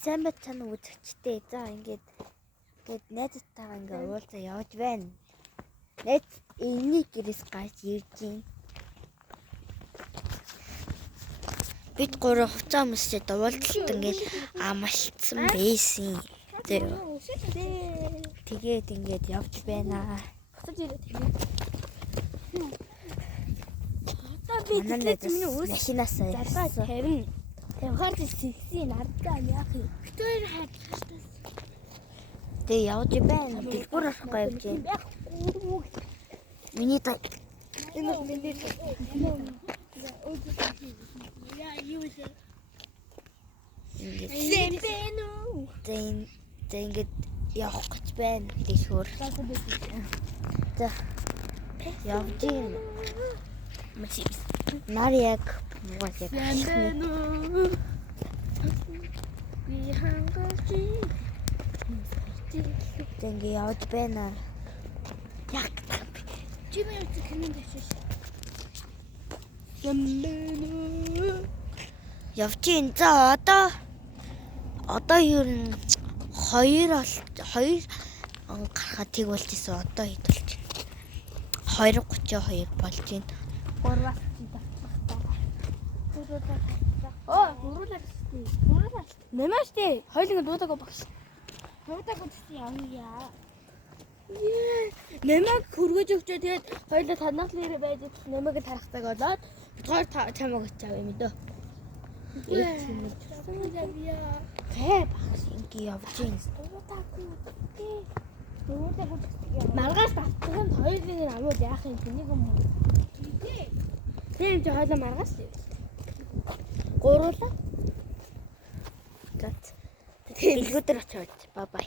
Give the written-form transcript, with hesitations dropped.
Сайн бацаана үзэгчтэй. За ингээд найзтайгаа ингээд уулзаа явж байна. Найз энийг гэрээс гарч ирж байна. Бид гурав хувцас өмсөж уулзалт ингээд амлцсан байсан. Тэгээд ингээд явж байна. Буцаж ирээд тэгээд. Одоо би миний машинаас залгаа тавина. Тавихаар зэгсийн ардгаа яах юм? Битээр хайрлаа. Тэг явж байна. Дэлгүүр орохгүй явж байна. Миний тай. Энэ миний. Яа юу вэ? Тэг ингээд явах гэж байна. Дэлгүүр. За. Явж байна. Нар яг муугал яг. Би хангаж Тэнгээ явж байна. яг чи юу ч хинэн дэвшиш. Явж ин за одоо юу н 2 гарахад тэг болж исэн одоо хэд болж байна 2:32 болж байна 3-аас чи давтах. Гуруулаа. Нэмэштэй. Хоёуланг дуудаагаа багш. Дуудаагаа гэсэн явъя. Нэмэг хөргөж өгчөө тэгээд хоёулаа танах нэрэ байж нэмэг тарахтаг болоод гоор чамаг очив юм дөө. Тэ багш ингээ явж ин Маргааш татсан хоёулын амууд яах юм тэнийг юм. Тийм чи хоёулаа маргааш. Гуруулаа. Дэлгүүр очиж бай бай